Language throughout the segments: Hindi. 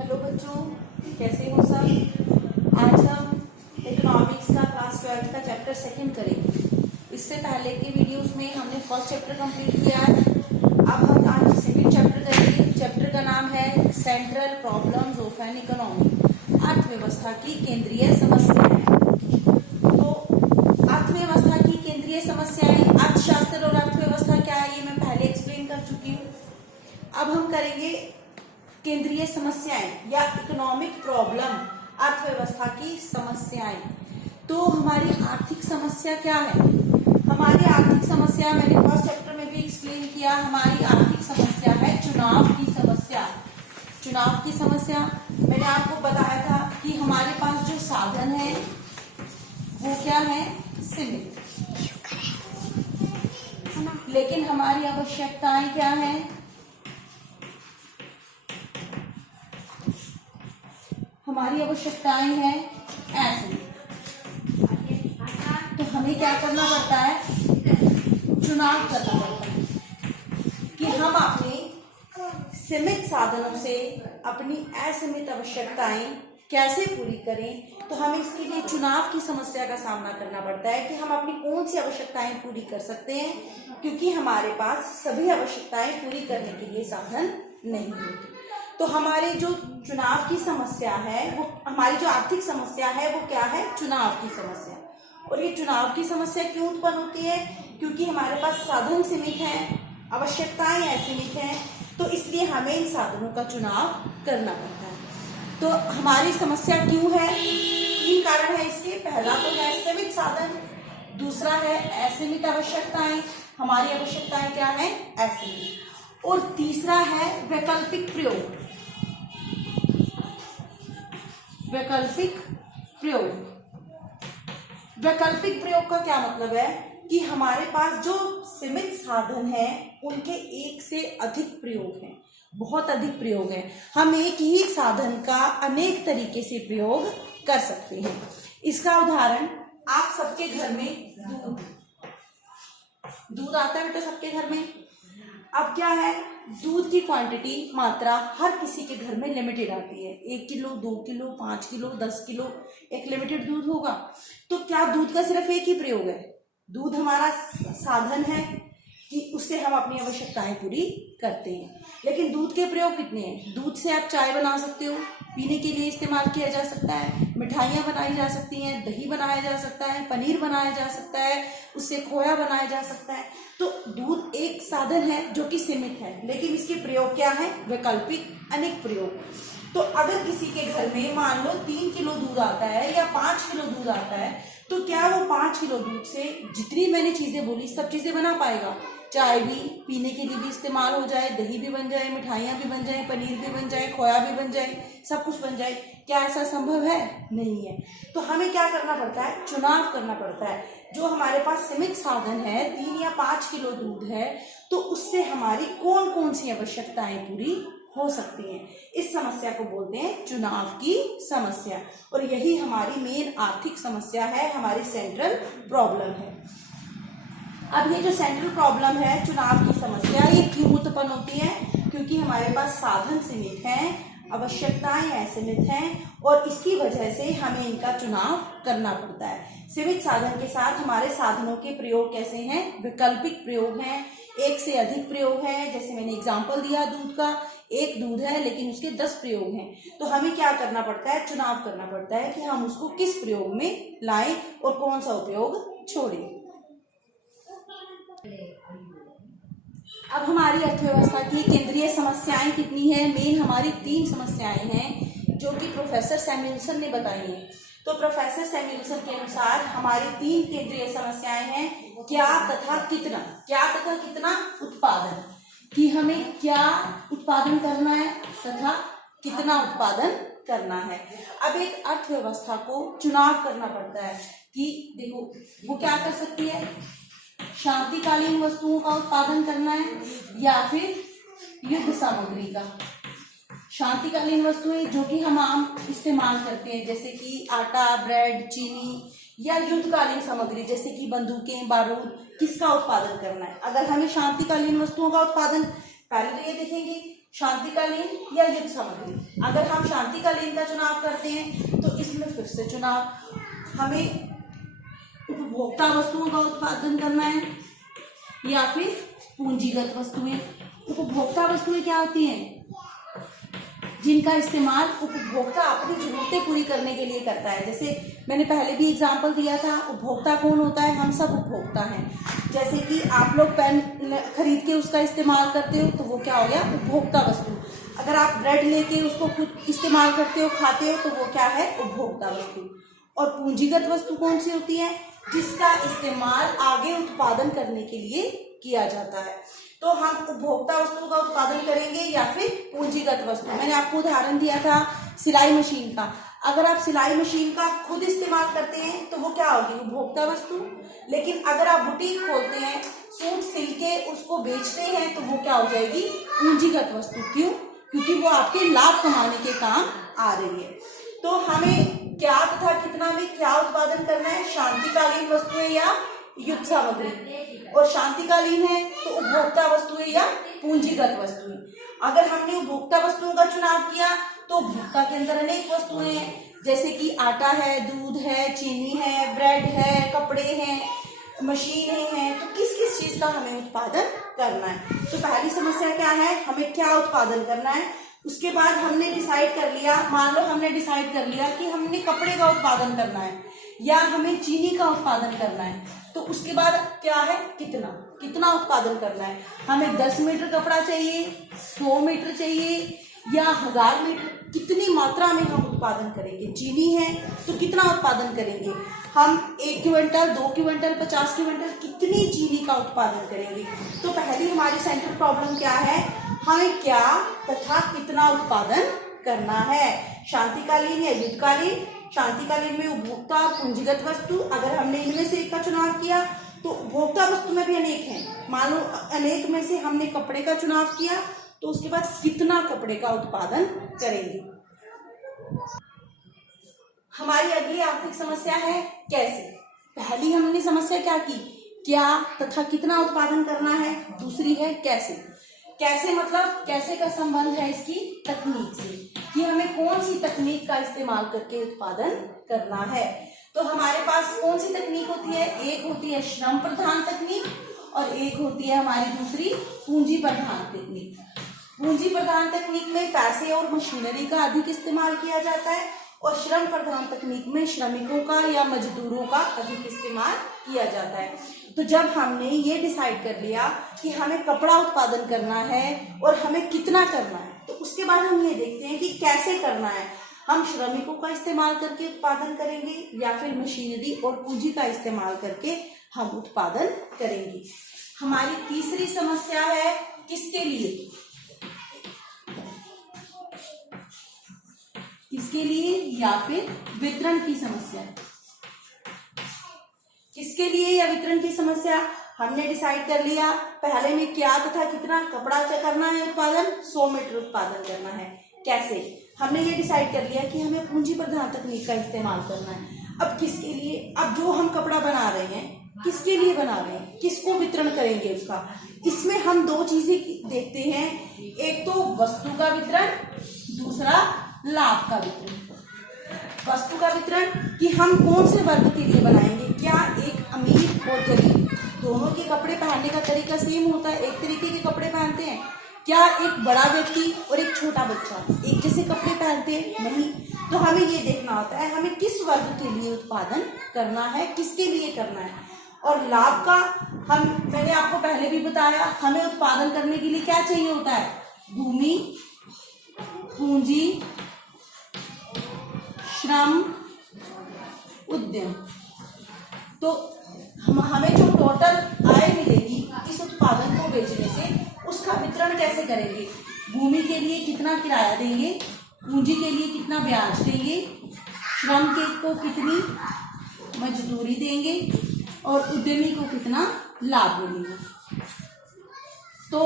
हेलो बच्चों, कैसे हो सब। आज हम इकोनॉमिक्स का क्लास 12 का चैप्टर सेकंड करेंगे। इससे पहले के वीडियोस में हमने फर्स्ट चैप्टर कंप्लीट किया है। अब हम आज सेकंड चैप्टर करेंगे। चैप्टर का नाम है central problems of an economy, अर्थव्यवस्था की केंद्रीय समस्याएं। तो अर्थव्यवस्था की केंद्रीय समस्याएं, अर्थशास्त्र और अर्थव्यवस्था क्या है ये मैं पहले एक्सप्लेन कर चुकी हूँ। अब हम करेंगे केंद्रीय समस्याएं या इकोनॉमिक प्रॉब्लम, अर्थव्यवस्था की समस्याएं। तो हमारी आर्थिक समस्या क्या है? हमारी आर्थिक समस्या मैंने फर्स्ट चैप्टर में भी एक्सप्लेन किया। हमारी आर्थिक समस्या है चुनाव की समस्या। चुनाव की समस्या मैंने आपको बताया था कि हमारे पास जो साधन है वो क्या है? सीमित, लेकिन हमारी आवश्यकताएं क्या है? हमारी आवश्यकताएं हैं ऐसे। तो हमें क्या करना पड़ता है? चुनाव करना पड़ता है कि हम अपने सीमित साधनों से अपनी असीमित आवश्यकताएं कैसे पूरी करें। तो हमें इसके लिए चुनाव की समस्या का सामना करना पड़ता है कि हम अपनी कौन सी आवश्यकताएं पूरी कर सकते हैं, क्योंकि हमारे पास सभी आवश्यकताएं पूरी करने के लिए साधन नहीं होते। तो हमारे जो चुनाव की समस्या है वो, हमारी जो आर्थिक समस्या है वो क्या है? चुनाव की समस्या। और ये चुनाव की समस्या क्यों उत्पन्न होती है? क्योंकि हमारे पास साधन सीमित हैं, आवश्यकताएं असीमित हैं, तो इसलिए हमें इन साधनों का चुनाव करना पड़ता है। तो हमारी समस्या क्यों है? 3 कारण है इसके। पहला तो है सीमित साधन, दूसरा है असीमित आवश्यकताएं। हमारी आवश्यकताएं क्या है? असीमित। और तीसरा है वैकल्पिक प्रयोग। वैकल्पिक प्रयोग। वैकल्पिक प्रयोग का क्या मतलब है कि हमारे पास जो सीमित साधन है उनके एक से अधिक प्रयोग हैं, बहुत अधिक प्रयोग हैं। हम एक ही साधन का अनेक तरीके से प्रयोग कर सकते हैं। इसका उदाहरण, आप सबके घर में दूध आता है बेटा, सबके घर में। अब क्या है, दूध की क्वांटिटी, मात्रा हर किसी के घर में लिमिटेड आती है। 1 किलो, 2 किलो, 5 किलो, 10 किलो, एक लिमिटेड दूध होगा। तो क्या दूध का सिर्फ एक ही प्रयोग है? दूध हमारा साधन है कि उससे हम अपनी आवश्यकताएं पूरी करते हैं, लेकिन दूध के प्रयोग कितने हैं? दूध से आप चाय बना सकते हो, पीने के लिए इस्तेमाल किया जा सकता है, मिठाइयाँ बनाई जा सकती हैं, दही बनाया जा सकता है, पनीर बनाया जा सकता है, उससे खोया बनाया जा सकता है। तो दूध एक साधन है जो कि सीमित है, लेकिन इसके प्रयोग क्या है? वैकल्पिक, अनेक प्रयोग। तो अगर किसी के घर में मान लो 3 किलो दूध आता है या 5 किलो दूध आता है, तो क्या वो 5 किलो दूध से जितनी मैंने चीजें बोली सब चीजें बना पाएगा? चाय भी पीने के लिए भी इस्तेमाल हो जाए, दही भी बन जाए, मिठाइयाँ भी बन जाए, पनीर भी बन जाए, खोया भी बन जाए, सब कुछ बन जाए। क्या ऐसा संभव है? नहीं है। तो हमें क्या करना पड़ता है? चुनाव करना पड़ता है। जो हमारे पास सीमित साधन है, 3 या 5 किलो दूध है, तो उससे हमारी कौन कौन सी आवश्यकताएं पूरी हो सकती हैं। इस समस्या को बोलते हैं चुनाव की समस्या। और यही हमारी मेन आर्थिक समस्या है, हमारी सेंट्रल प्रॉब्लम है। अब ये जो सेंट्रल प्रॉब्लम है, चुनाव की समस्या, ये क्यों उत्पन्न होती है? क्योंकि हमारे पास साधन सीमित हैं, आवश्यकताएं असीमित हैं, और इसकी वजह से हमें इनका चुनाव करना पड़ता है। सीमित साधन के साथ हमारे साधनों के प्रयोग कैसे हैं? वैकल्पिक प्रयोग हैं, एक से अधिक प्रयोग हैं। जैसे मैंने एग्जाम्पल दिया दूध का, एक दूध है लेकिन उसके 10 प्रयोग हैं। तो हमें क्या करना पड़ता है? चुनाव करना पड़ता है कि हम उसको किस प्रयोग में लाएं और कौन सा उपयोग छोड़ें। अब हमारी अर्थव्यवस्था की केंद्रीय समस्याएं कितनी है? मेन हमारी 3 समस्याएं हैं जो कि प्रोफेसर सैमुअल्सन ने बताई हैं। तो प्रोफेसर सैमुअल्सन के अनुसार हमारी 3 केंद्रीय समस्याएं हैं, क्या तथा कितना। क्या तथा कितना उत्पादन, कि हमें क्या उत्पादन करना है तथा कितना उत्पादन करना है। अब एक अर्थव्यवस्था को चुनाव करना पड़ता है कि देखो वो क्या कर सकती है, शांतिकालीन वस्तुओं का उत्पादन करना है या फिर युद्ध सामग्री का। शांतिकालीन वस्तुएं जो कि हम आम इस्तेमाल करते हैं, जैसे कि आटा, ब्रेड, चीनी, या युद्धकालीन सामग्री जैसे कि बंदूकें, बारूद, किसका उत्पादन करना है। अगर हमें शांतिकालीन वस्तुओं का उत्पादन, पहले तो ये देखेंगे शांतिकालीन या युद्ध सामग्री। अगर हम शांतिकालीन का चुनाव करते हैं तो इसमें फिर से चुनाव, हमें उपभोक्ता वस्तुओं का उत्पादन करना है या फिर पूंजीगत वस्तुएं। उपभोक्ता वस्तुएं क्या होती हैं? जिनका इस्तेमाल उपभोक्ता अपनी जरूरतें पूरी करने के लिए करता है। जैसे मैंने पहले भी एग्जाम्पल दिया था, उपभोक्ता कौन होता है? हम सब उपभोक्ता हैं। जैसे कि आप लोग पेन खरीद के उसका इस्तेमाल करते हो तो वो क्या हो गया? उपभोक्ता वस्तु। अगर आप ब्रेड लेके उसको खुद इस्तेमाल करते हो, खाते हो, तो वो क्या है? उपभोक्ता वस्तु। और पूंजीगत वस्तु कौन सी होती है? जिसका इस्तेमाल आगे उत्पादन करने के लिए किया जाता है। तो हम उपभोक्ता वस्तुओं का उत्पादन करेंगे या फिर पूंजीगत वस्तु। मैंने आपको उदाहरण दिया था सिलाई मशीन का। अगर आप सिलाई मशीन का खुद इस्तेमाल करते हैं तो वो क्या होगी? उपभोक्ता वस्तु। लेकिन अगर आप बुटीक खोलते हैं, सूट सिल के उसको बेचते हैं, तो वो क्या हो जाएगी? पूंजीगत वस्तु। क्यों? क्योंकि वो आपके लाभ कमाने के काम आ रही है। तो हमें क्या तथा कितना में क्या उत्पादन करना है? शांतिकालीन वस्तुएं या युद्ध सामग्री। और शांतिकालीन है तो उपभोक्ता वस्तुएं या पूंजीगत वस्तुएं। अगर हमने उपभोक्ता वस्तुओं का चुनाव किया तो उपभोक्ता के अंदर अनेक वस्तुएं हैं, जैसे कि आटा है, दूध है, चीनी है, ब्रेड है, कपड़े हैं, मशीनें हैं। तो किस किस चीज का हमें उत्पादन करना है? तो पहली समस्या क्या है? हमें क्या उत्पादन करना है। उसके बाद हमने डिसाइड कर लिया, मान लो हमने डिसाइड कर लिया कि हमने कपड़े का उत्पादन करना है या हमें चीनी का उत्पादन करना है। तो उसके बाद क्या है? कितना उत्पादन करना है। हमें 10 मीटर कपड़ा चाहिए, 100 मीटर चाहिए या 1000 मीटर, कितनी मात्रा में हम उत्पादन करेंगे। चीनी है तो कितना उत्पादन करेंगे हम? 1 क्विंटल, 2 क्विंटल, 50 क्विंटल, कितनी चीनी का उत्पादन करेंगे। तो पहली हमारी सेंट्रल प्रॉब्लम क्या है? हमें क्या तथा कितना उत्पादन करना है। शांतिकालीन या युद्धकालीन। शांतिकालीन में उपभोक्ता और पूंजीगत वस्तु। अगर हमने इनमें से एक का चुनाव किया तो उपभोक्ता वस्तु में भी अनेक हैं। मान लो अनेक में से हमने कपड़े का चुनाव किया तो उसके बाद कितना कपड़े का उत्पादन करेंगे। हमारी अगली आर्थिक समस्या है कैसे। पहली हमने समस्या क्या की? क्या तथा कितना उत्पादन करना है। दूसरी है कैसे। कैसे मतलब कैसे का संबंध है इसकी तकनीक से, कि हमें कौन सी तकनीक का इस्तेमाल करके उत्पादन करना है। तो हमारे पास कौन सी तकनीक होती है? एक होती है श्रम प्रधान तकनीक और एक होती है हमारी दूसरी पूंजी प्रधान तकनीक। पूंजी प्रधान तकनीक में पैसे और मशीनरी का अधिक इस्तेमाल किया जाता है और श्रम प्रधान तकनीक में श्रमिकों का या मजदूरों का अधिक इस्तेमाल किया जाता है। तो जब हमने ये डिसाइड कर लिया कि हमें कपड़ा उत्पादन करना है और हमें कितना करना है, तो उसके बाद हम ये देखते हैं कि कैसे करना है। हम श्रमिकों का इस्तेमाल करके उत्पादन करेंगे या फिर मशीनरी और पूंजी का इस्तेमाल करके हम उत्पादन करेंगे। हमारी तीसरी समस्या है किसके लिए? किसके लिए या फिर वितरण की समस्या। किसके लिए या वितरण की समस्या? हमने डिसाइड कर लिया पहले में क्या तथा कितना कपड़ा करना है उत्पादन, 100 मीटर उत्पादन करना है। कैसे? हमने ये डिसाइड कर लिया कि हमें पूंजी प्रधान तकनीक का इस्तेमाल करना है। अब किसके लिए? अब जो हम कपड़ा बना रहे हैं किसके लिए बना रहे हैं, किसको वितरण करेंगे उसका। इसमें हम दो चीजें देखते हैं, एक तो वस्तु का वितरण, दूसरा लाभ का वितरण। वस्तु का वितरण कि हम कौन से वर्ग के लिए बनाएंगे। क्या एक अमीर और गरीब दोनों के कपड़े पहनने का तरीका सेम होता है, एक तरीके के कपड़े पहनते हैं? क्या एक बड़ा व्यक्ति और एक छोटा बच्चा एक जैसे कपड़े पहनते हैं? नहीं। तो हमें ये देखना होता है हमें किस वर्ग के लिए उत्पादन करना है, किसके लिए करना है। और लाभ का मैंने आपको पहले भी बताया, हमें उत्पादन करने के लिए क्या चाहिए होता है? भूमि, पूंजी, श्रम, उद्यम। तो हमें जो टोटल आय मिलेगी इस उत्पादन को बेचने से, उसका वितरण कैसे करेंगे। भूमि के लिए कितना किराया देंगे, पूंजी के लिए कितना ब्याज देंगे, श्रम को कितनी मजदूरी देंगे और उद्यमी को कितना लाभ मिलेगा। तो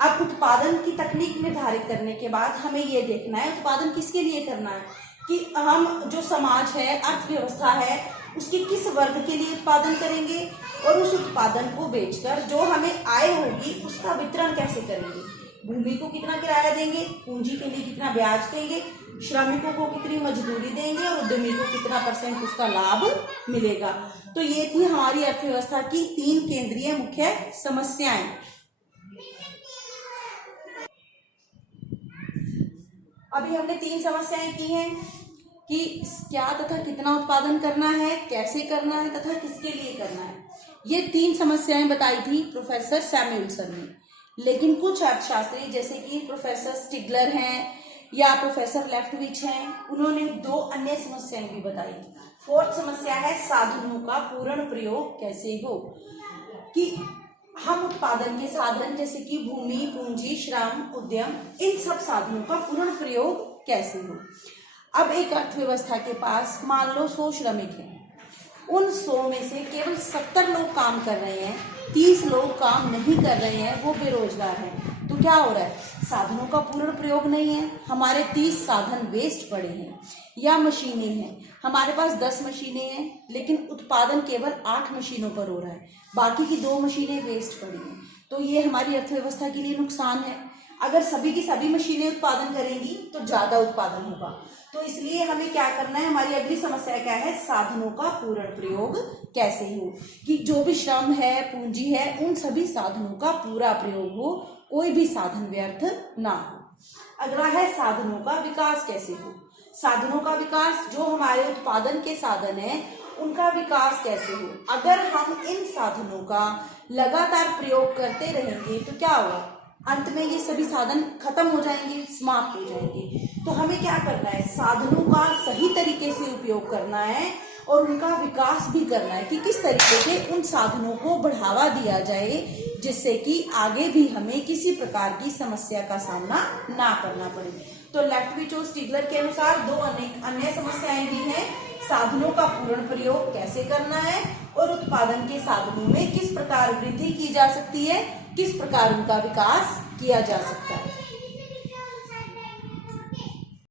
अब उत्पादन की तकनीक निर्धारित करने के बाद हमें ये देखना है उत्पादन किसके लिए करना है, कि हम जो समाज है, अर्थव्यवस्था है, उसके किस वर्ग के लिए उत्पादन करेंगे और उस उत्पादन को बेचकर जो हमें आय होगी उसका वितरण कैसे करेंगे। भूमि को कितना किराया देंगे, पूंजी के लिए कितना ब्याज देंगे, श्रमिकों को कितनी मजदूरी देंगे और उद्यमी को कितना % उसका लाभ मिलेगा। तो ये थी हमारी अर्थव्यवस्था की 3 केंद्रीय मुख्य समस्याएं। अभी हमने 3 समस्याएं की हैं कि क्या तथा कितना उत्पादन करना है, कैसे करना है तथा किसके लिए करना है। ये 3 समस्याएं बताई थी प्रोफेसर सैमुएल्सन ने। लेकिन कुछ अर्थशास्त्री जैसे कि प्रोफेसर स्टिगलर हैं या प्रोफेसर लेफ्टविच हैं, उन्होंने 2 अन्य समस्याएं भी बताई। 4th समस्या है साधनों का पूर्ण प्रयोग कैसे हो, कि हम उत्पादन के साधन जैसे कि भूमि, पूंजी, श्रम, उद्यम, इन सब साधनों का पूर्ण प्रयोग कैसे हो। अब एक अर्थव्यवस्था के पास मान लो 100 श्रमिक हैं, उन 100 में से केवल 70 लोग काम कर रहे हैं, 30 लोग काम नहीं कर रहे हैं, वो बेरोजगार हैं। तो क्या हो रहा है, साधनों का पूर्ण प्रयोग नहीं है, हमारे 30 साधन वेस्ट पड़े हैं। या मशीनें हैं, हमारे पास 10 मशीनें हैं लेकिन उत्पादन केवल 8 मशीनों पर हो रहा है, बाकी की 2 मशीनें वेस्ट पड़ी हैं। तो ये हमारी अर्थव्यवस्था के लिए नुकसान है। अगर सभी की सभी मशीनें उत्पादन करेंगी तो ज्यादा उत्पादन होगा। तो इसलिए हमें क्या करना है, हमारी अगली समस्या क्या है, साधनों का पूर्ण प्रयोग कैसे हो, कि जो भी श्रम है, पूंजी है, उन सभी साधनों का पूरा प्रयोग हो, कोई भी साधन व्यर्थ ना हो। अगला है साधनों का विकास कैसे हो। साधनों का विकास, जो हमारे उत्पादन के साधन है उनका विकास कैसे हो। अगर हम इन साधनों का लगातार प्रयोग करते रहेंगे तो क्या होगा, अंत में ये सभी साधन खत्म हो जाएंगे, समाप्त हो जाएंगे। तो हमें क्या करना है, साधनों का सही तरीके से उपयोग करना है और उनका विकास भी करना है कि किस तरीके से उन साधनों को बढ़ावा दिया जाए जिससे कि आगे भी हमें किसी प्रकार की समस्या का सामना ना करना पड़े। तो लेफ्टविच और स्टिगलर के अनुसार 2 अन्य समस्याएं भी हैं, साधनों का पूर्ण प्रयोग कैसे करना है और उत्पादन के साधनों में किस प्रकार वृद्धि की जा सकती है, किस प्रकार उनका विकास किया जा सकता है।